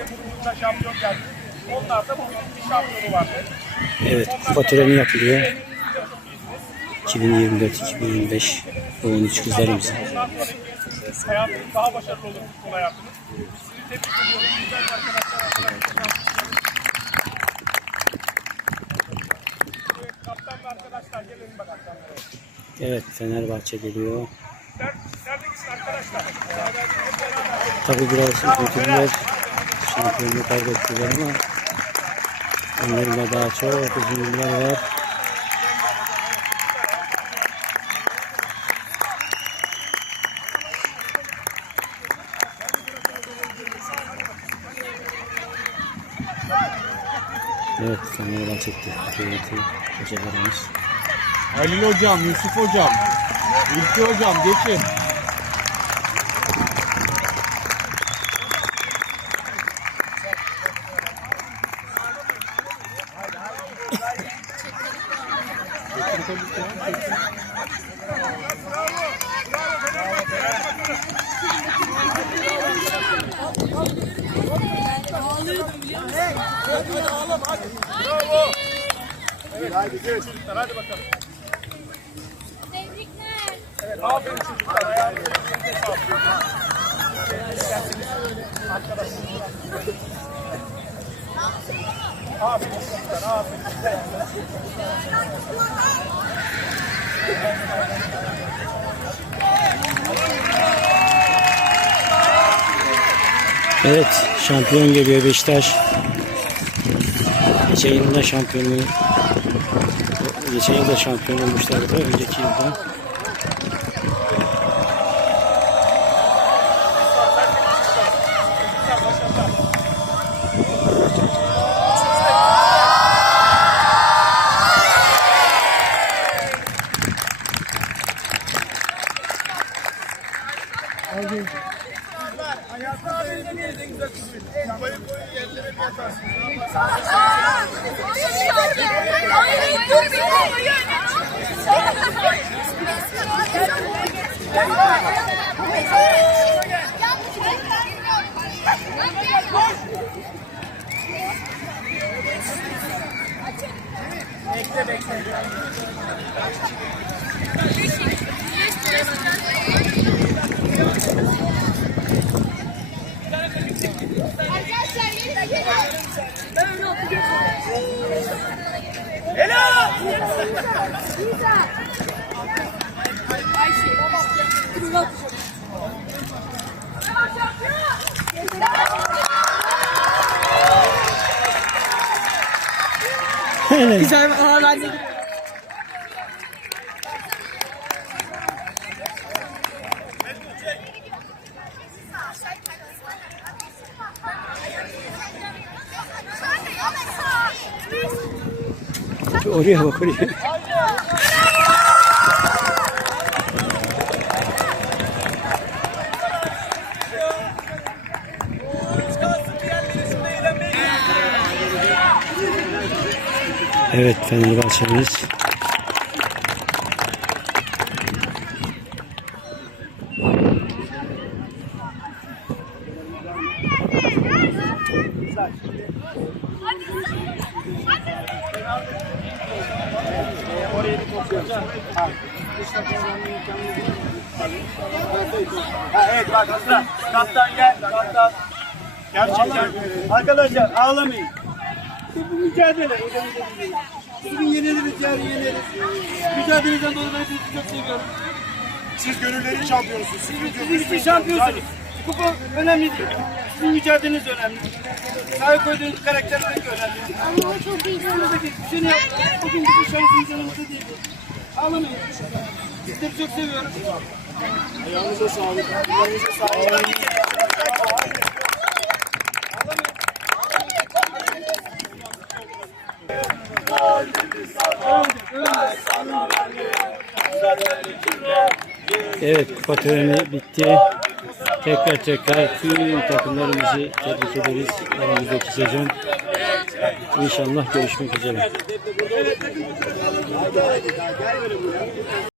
Size grubunda şampiyon geldi. Onlar da bugün bir şampiyonu vardı. Evet kupa töreni yapılıyor. 2024-2025 13 kızlarımız. Bundan sonraki hayatınız daha başarılı olur futbol hayatınız. Sizi tebrik ediyorum. Güzel arkadaşlar. Evet, Fenerbahçe geliyor. Tabi biraz üzüntüler şampiyonluğu kaybettiler ama onların da daha çok üzüntüler var. Evet Fenerbahçe TRT hocalarımız. Halil hocam, Yusuf hocam, Ülke hocam geçin. Hadi gelin çocuklar hadi bakalım. Tebrikler. Evet, aferin çocuklar. Ayağınızı elinize sağlık. Aferin çocuklar, aferin. Evet şampiyon geliyor Beşiktaş. Geçen yılda şampiyonluğu geçen yılda şampiyon olmuşlardı. Önceki yılda. Arkadaşlar Güzel ama ben de Oraya bak oraya. Evet Fenerbahçe'miz Ha, evet bak Hasan. Kaptan gel. Kaptan. Gerçekten. Arkadaşlar ağlamayın. Bu mücadele. Bugün yeniliriz, yarın yeniliriz. Mücadeleden dolayı ben sizi çok seviyorum. Siz gönüllerin şampiyonusunuz. Siz Siz için şampiyonsunuz. Kupa önemli değil. Sizin mücadeleniz önemli. Sahip koyduğunuz karakterler de önemli. Ama o çok iyi. Buradaki seni yap. Bugün bizim şansımız yanımızda değil. Ağlamayın. Sizleri çok seviyorum. Ayağınıza sağlık. Ayağınıza sağlık. Evet kupa töreni bitti. Tekrar tekrar tüm takımlarımızı tebrik ederiz. Önümüzdeki sezon. İnşallah görüşmek üzere.